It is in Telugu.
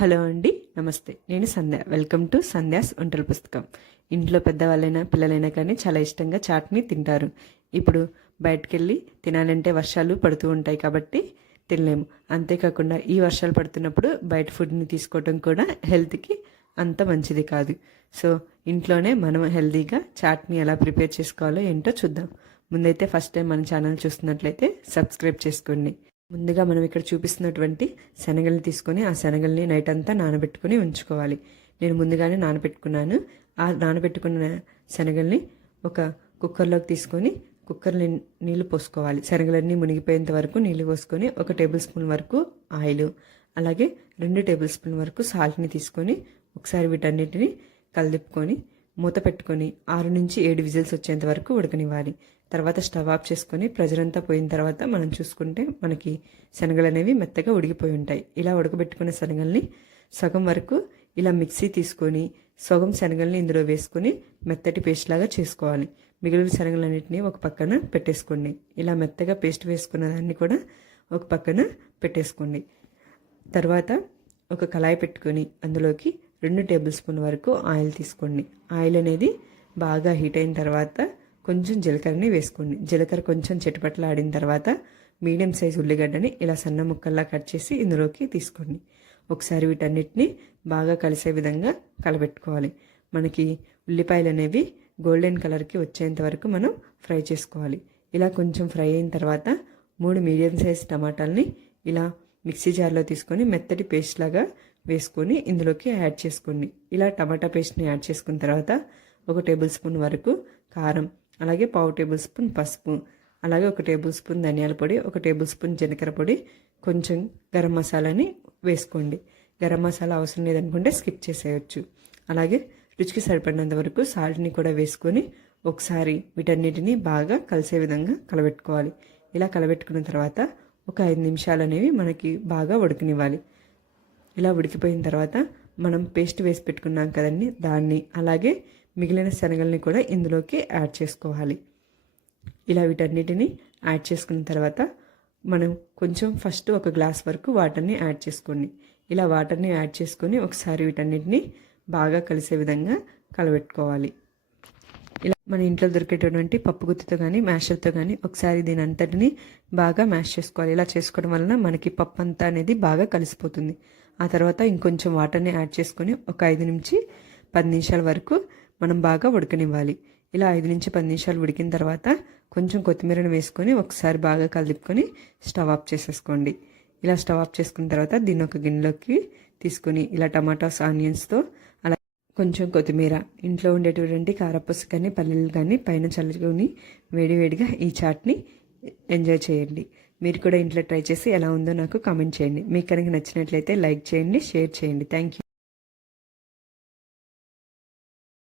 హలో అండి, నమస్తే. నేను సంధ్య. వెల్కమ్ టు సంధ్యాస్ వంటల పుస్తకం. ఇంట్లో పెద్దవాళ్ళైనా పిల్లలైనా కానీ చాలా ఇష్టంగా చాట్ని తింటారు. ఇప్పుడు బయటకెళ్ళి తినాలంటే వర్షాలు పడుతూ ఉంటాయి కాబట్టి తినలేము. అంతేకాకుండా ఈ వర్షాలు పడుతున్నప్పుడు బయట ఫుడ్ని తీసుకోవడం కూడా హెల్త్కి అంత మంచిది కాదు. సో ఇంట్లోనే మనం హెల్తీగా చాట్ని ఎలా ప్రిపేర్ చేసుకోవాలో ఏంటో చూద్దాం. ముందైతే ఫస్ట్ టైం మన ఛానల్ చూస్తున్నట్లయితే సబ్స్క్రైబ్ చేసుకోండి. ముందుగా మనం ఇక్కడ చూపిస్తున్నటువంటి శనగల్ని తీసుకొని ఆ శనగల్ని నైట్ అంతా నానబెట్టుకుని ఉంచుకోవాలి. నేను ముందుగానే నానబెట్టుకున్నాను. ఆ నానబెట్టుకున్న శనగల్ని ఒక కుక్కర్లోకి తీసుకొని కుక్కర్ని నీళ్లు పోసుకోవాలి. శనగలన్నీ మునిగిపోయేంత వరకు నీళ్లు పోసుకొని 1 టేబుల్ స్పూన్ వరకు ఆయిల్, అలాగే 2 టేబుల్ స్పూన్ వరకు సాల్ట్ని తీసుకొని ఒకసారి వీటన్నిటిని కలిపుకొని మూత పెట్టుకొని 6 నుంచి 7 విజిల్స్ వచ్చేంత వరకు ఉడకనివ్వాలి. తర్వాత స్టవ్ ఆఫ్ చేసుకొని ప్రెజర్ అంతా పోయిన తర్వాత మనం చూసుకుంటే మనకి శనగలు అనేవి మెత్తగా ఉడికిపోయి ఉంటాయి. ఇలా ఉడకబెట్టుకున్న శనగల్ని సగం వరకు ఇలా మిక్సీ తీసుకొని సగం శనగల్ని ఇందులో వేసుకొని మెత్తటి పేస్ట్ లాగా చేసుకోవాలి. మిగిలిన శనగలన్నింటినీ ఒక పక్కన పెట్టేసుకోండి. ఇలా మెత్తగా పేస్ట్ వేసుకున్న దాన్ని కూడా ఒక పక్కన పెట్టేసుకోండి. తర్వాత ఒక కళాయి పెట్టుకొని అందులోకి 2 టేబుల్ స్పూన్ వరకు ఆయిల్ తీసుకోండి. ఆయిల్ అనేది బాగా హీట్ అయిన తర్వాత కొంచెం జీలకర్రని వేసుకోండి. జీలకర్ర కొంచెం చిటపటలాడిన తర్వాత మీడియం సైజ్ ఉల్లిగడ్డని ఇలా సన్న ముక్కల్లా కట్ చేసి ఇందులోకి తీసుకోండి. ఒకసారి వీటన్నిటిని బాగా కలిసే విధంగా కలబెట్టుకోవాలి. మనకి ఉల్లిపాయలు అనేవి గోల్డెన్ కలర్కి వచ్చేంత వరకు మనం ఫ్రై చేసుకోవాలి. ఇలా కొంచెం ఫ్రై అయిన తర్వాత 3 మీడియం సైజ్ టమాటాలని ఇలా మిక్సీ జార్లో తీసుకొని మెత్తటి పేస్ట్ లాగా వేసుకొని ఇందులోకి యాడ్ చేసుకోండి. ఇలా టమాటా పేస్ట్ని యాడ్ చేసుకున్న తర్వాత 1 టేబుల్ స్పూన్ వరకు కారం, అలాగే 1/2 టేబుల్ స్పూన్ పసుపు, అలాగే 1 టేబుల్ స్పూన్ ధనియాల పొడి, 1 టేబుల్ స్పూన్ జీలకర్ర పొడి, కొంచెం గరం మసాలాని వేసుకోండి. గరం మసాలా అవసరం లేదనుకుంటే స్కిప్ చేసేయచ్చు. అలాగే రుచికి సరిపడినంత వరకు సాల్ట్ని కూడా వేసుకొని ఒకసారి వీటన్నిటిని బాగా కలిసే విధంగా కలబెట్టుకోవాలి. ఇలా కలబెట్టుకున్న తర్వాత ఒక 5 నిమిషాలు అనేవి మనకి బాగా ఉడకనివ్వాలి. ఇలా ఉడికిపోయిన తర్వాత మనం పేస్ట్ వేసి పెట్టుకున్నాం కదండి, దాన్ని అలాగే మిగిలిన శనగల్ని కూడా ఇందులోకి యాడ్ చేసుకోవాలి. ఇలా వీటన్నిటిని యాడ్ చేసుకున్న తర్వాత మనం కొంచెం ఫస్ట్ 1 గ్లాస్ వరకు వాటర్ని యాడ్ చేసుకోండి. ఇలా వాటర్ని యాడ్ చేసుకొని ఒకసారి వీటన్నిటిని బాగా కలిసే విధంగా కలబెట్టుకోవాలి. ఇలా మన ఇంట్లో దొరికేటటువంటి పప్పు గుత్తితో కానీ మ్యాషర్తో కానీ ఒకసారి దీని అంతటిని బాగా మ్యాష్ చేసుకోవాలి. ఇలా చేసుకోవడం వలన మనకి పప్పు అంతా అనేది బాగా కలిసిపోతుంది. ఆ తర్వాత ఇంకొంచెం వాటర్ని యాడ్ చేసుకొని ఒక 5 నుంచి 10 నిమిషాల వరకు మనం బాగా ఉడకనివ్వాలి. ఇలా 5 నుంచి 10 నిమిషాలు ఉడికిన తర్వాత కొంచెం కొత్తిమీరను వేసుకొని ఒకసారి బాగా కలుపుకొని స్టవ్ ఆఫ్ చేసేసుకోండి. ఇలా స్టవ్ ఆఫ్ చేసుకున్న తర్వాత దీన్ని ఒక గిన్నెలోకి తీసుకొని ఇలా టమాటాస్ ఆనియన్స్తో అలా కొంచెం కొత్తిమీర, ఇంట్లో ఉండేటువంటి కారపూస కానీ పల్లీలు కానీ పైన చల్లుకొని వేడివేడిగా ఈ చాట్ని ఎంజాయ్ చేయండి. మీరు కూడా ఇంట్లో ట్రై చేసి ఎలా ఉందో నాకు కామెంట్ చేయండి. మీకు కనుక నచ్చినట్లయితే లైక్ చేయండి, షేర్ చేయండి. Thank you.